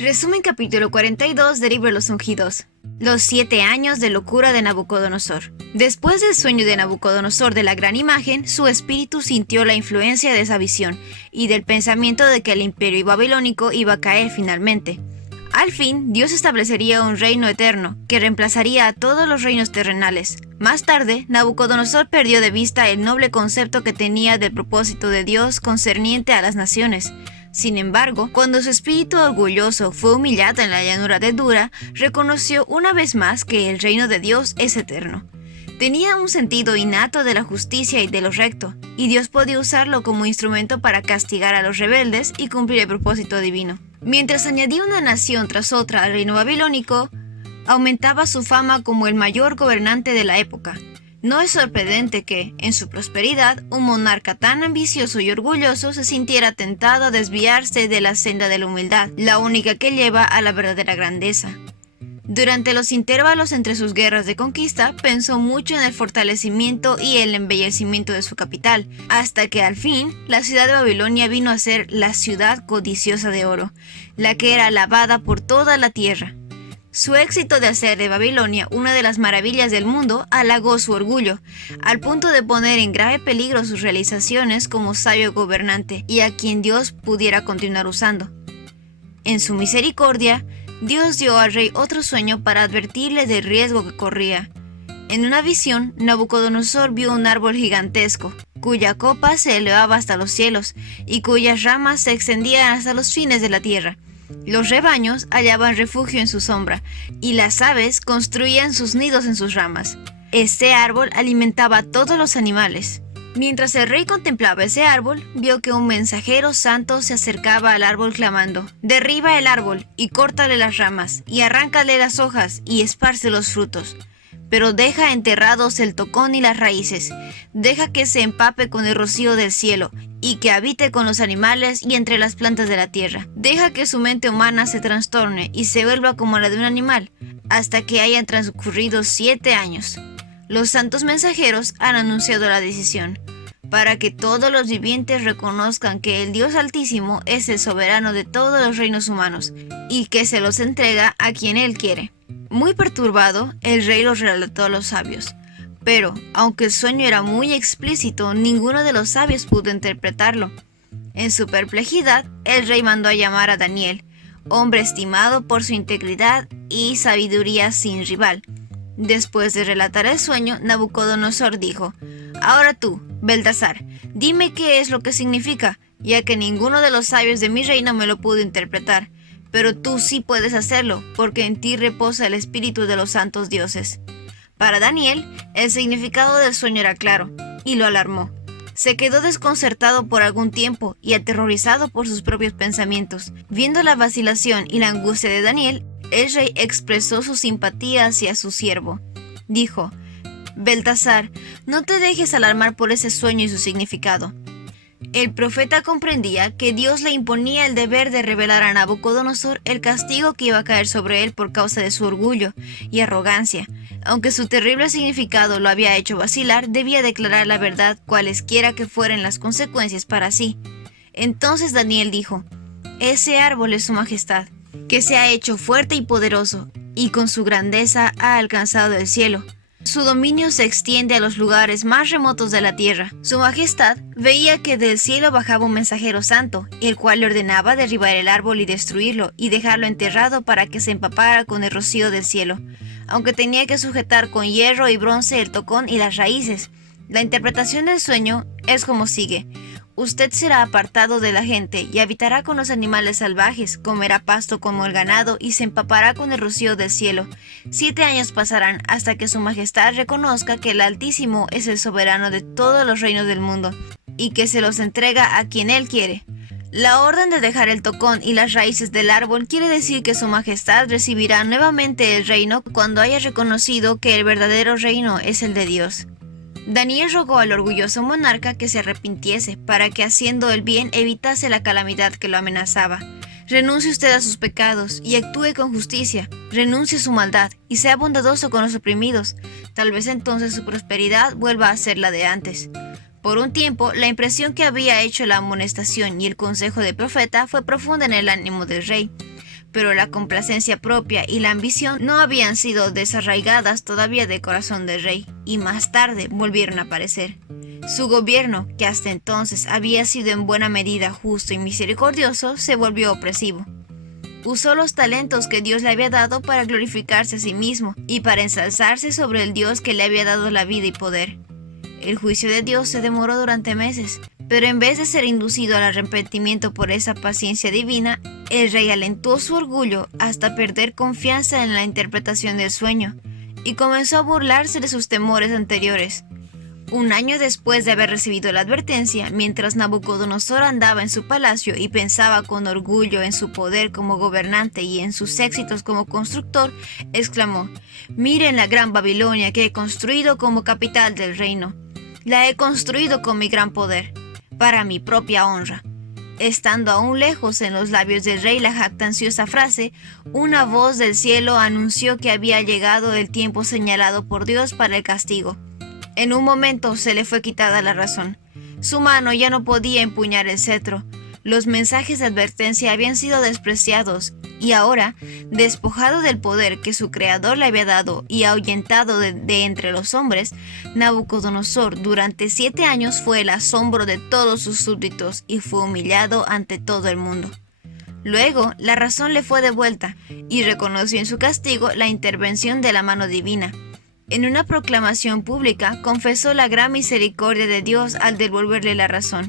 Resumen capítulo 42 del libro de los Ungidos. Los 7 años de locura de Nabucodonosor. Después del sueño de Nabucodonosor de la gran imagen, su espíritu sintió la influencia de esa visión y del pensamiento de que el imperio babilónico iba a caer finalmente. Al fin, Dios establecería un reino eterno que reemplazaría a todos los reinos terrenales. Más tarde, Nabucodonosor perdió de vista el noble concepto que tenía del propósito de Dios concerniente a las naciones. Sin embargo, cuando su espíritu orgulloso fue humillado en la llanura de Dura, reconoció una vez más que el reino de Dios es eterno. Tenía un sentido innato de la justicia y de lo recto, y Dios podía usarlo como instrumento para castigar a los rebeldes y cumplir el propósito divino. Mientras añadía una nación tras otra al reino babilónico, aumentaba su fama como el mayor gobernante de la época. No es sorprendente que, en su prosperidad, un monarca tan ambicioso y orgulloso se sintiera tentado a desviarse de la senda de la humildad, la única que lleva a la verdadera grandeza. Durante los intervalos entre sus guerras de conquista, pensó mucho en el fortalecimiento y el embellecimiento de su capital, hasta que al fin, la ciudad de Babilonia vino a ser la ciudad codiciosa de oro, la que era alabada por toda la tierra. Su éxito de hacer de Babilonia una de las maravillas del mundo halagó su orgullo, al punto de poner en grave peligro sus realizaciones como sabio gobernante y a quien Dios pudiera continuar usando. En su misericordia, Dios dio al rey otro sueño para advertirle del riesgo que corría. En una visión, Nabucodonosor vio un árbol gigantesco, cuya copa se elevaba hasta los cielos y cuyas ramas se extendían hasta los fines de la tierra. Los rebaños hallaban refugio en su sombra, y las aves construían sus nidos en sus ramas. Este árbol alimentaba a todos los animales. Mientras el rey contemplaba ese árbol, vio que un mensajero santo se acercaba al árbol clamando: «Derriba el árbol, y córtale las ramas, y arráncale las hojas, y esparce los frutos. Pero deja enterrados el tocón y las raíces, deja que se empape con el rocío del cielo, y que habite con los animales y entre las plantas de la tierra. Deja que su mente humana se trastorne y se vuelva como la de un animal, hasta que hayan transcurrido 7 años. Los santos mensajeros han anunciado la decisión, para que todos los vivientes reconozcan que el Dios Altísimo es el soberano de todos los reinos humanos, y que se los entrega a quien Él quiere». Muy perturbado, el rey los relató a los sabios. Pero, aunque el sueño era muy explícito, ninguno de los sabios pudo interpretarlo. En su perplejidad, el rey mandó a llamar a Daniel, hombre estimado por su integridad y sabiduría sin rival. Después de relatar el sueño, Nabucodonosor dijo: «Ahora tú, Beltasar, dime qué es lo que significa, ya que ninguno de los sabios de mi reino me lo pudo interpretar. Pero tú sí puedes hacerlo, porque en ti reposa el espíritu de los santos dioses». Para Daniel, el significado del sueño era claro, y lo alarmó. Se quedó desconcertado por algún tiempo y aterrorizado por sus propios pensamientos. Viendo la vacilación y la angustia de Daniel, el rey expresó su simpatía hacia su siervo. Dijo: «Beltasar, no te dejes alarmar por ese sueño y su significado». El profeta comprendía que Dios le imponía el deber de revelar a Nabucodonosor el castigo que iba a caer sobre él por causa de su orgullo y arrogancia. Aunque su terrible significado lo había hecho vacilar, debía declarar la verdad cualesquiera que fueran las consecuencias para sí. Entonces Daniel dijo: «Ese árbol es su majestad, que se ha hecho fuerte y poderoso, y con su grandeza ha alcanzado el cielo. Su dominio se extiende a los lugares más remotos de la tierra. Su majestad veía que del cielo bajaba un mensajero santo, el cual le ordenaba derribar el árbol y destruirlo, y dejarlo enterrado para que se empapara con el rocío del cielo, aunque tenía que sujetar con hierro y bronce el tocón y las raíces. La interpretación del sueño es como sigue: usted será apartado de la gente y habitará con los animales salvajes, comerá pasto como el ganado y se empapará con el rocío del cielo. 7 años pasarán hasta que su majestad reconozca que el Altísimo es el soberano de todos los reinos del mundo y que se los entrega a quien Él quiere. La orden de dejar el tocón y las raíces del árbol quiere decir que su majestad recibirá nuevamente el reino cuando haya reconocido que el verdadero reino es el de Dios». Daniel rogó al orgulloso monarca que se arrepintiese, para que haciendo el bien evitase la calamidad que lo amenazaba. «Renuncie usted a sus pecados y actúe con justicia, renuncie a su maldad y sea bondadoso con los oprimidos. Tal vez entonces su prosperidad vuelva a ser la de antes». Por un tiempo, la impresión que había hecho la amonestación y el consejo del profeta fue profunda en el ánimo del rey. pero la complacencia propia y la ambición no habían sido desarraigadas todavía del corazón del rey, y más tarde volvieron a aparecer. Su gobierno, que hasta entonces había sido en buena medida justo y misericordioso, se volvió opresivo. Usó los talentos que Dios le había dado para glorificarse a sí mismo y para ensalzarse sobre el Dios que le había dado la vida y poder. El juicio de Dios se demoró durante meses, pero en vez de ser inducido al arrepentimiento por esa paciencia divina, el rey alentó su orgullo hasta perder confianza en la interpretación del sueño y comenzó a burlarse de sus temores anteriores. Un año después de haber recibido la advertencia, mientras Nabucodonosor andaba en su palacio y pensaba con orgullo en su poder como gobernante y en sus éxitos como constructor, exclamó: «Miren la gran Babilonia que he construido como capital del reino. La he construido con mi gran poder, para mi propia honra». Estando aún lejos en los labios del rey la jactanciosa frase, una voz del cielo anunció que había llegado el tiempo señalado por Dios para el castigo. En un momento se le fue quitada la razón. Su mano ya no podía empuñar el cetro. Los mensajes de advertencia habían sido despreciados y ahora, despojado del poder que su creador le había dado y ahuyentado de entre los hombres, Nabucodonosor durante 7 años fue el asombro de todos sus súbditos y fue humillado ante todo el mundo. Luego, la razón le fue devuelta y reconoció en su castigo la intervención de la mano divina. En una proclamación pública, confesó la gran misericordia de Dios al devolverle la razón.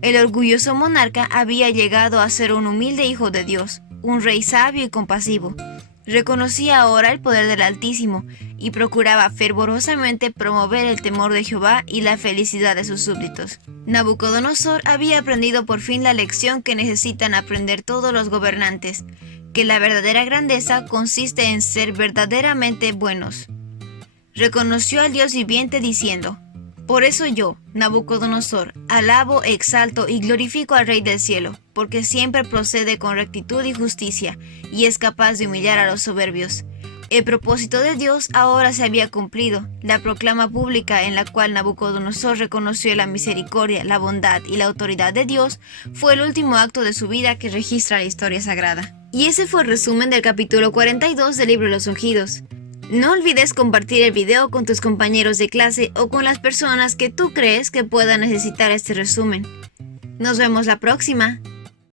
El orgulloso monarca había llegado a ser un humilde hijo de Dios, un rey sabio y compasivo. Reconocía ahora el poder del Altísimo y procuraba fervorosamente promover el temor de Jehová y la felicidad de sus súbditos. Nabucodonosor había aprendido por fin la lección que necesitan aprender todos los gobernantes, que la verdadera grandeza consiste en ser verdaderamente buenos. Reconoció al Dios viviente diciendo: «Por eso yo, Nabucodonosor, alabo, exalto y glorifico al Rey del cielo, porque siempre procede con rectitud y justicia, y es capaz de humillar a los soberbios». El propósito de Dios ahora se había cumplido. La proclama pública en la cual Nabucodonosor reconoció la misericordia, la bondad y la autoridad de Dios fue el último acto de su vida que registra la historia sagrada. Y ese fue el resumen del capítulo 42 del libro de los Ungidos. No olvides compartir el video con tus compañeros de clase o con las personas que tú crees que puedan necesitar este resumen. Nos vemos la próxima.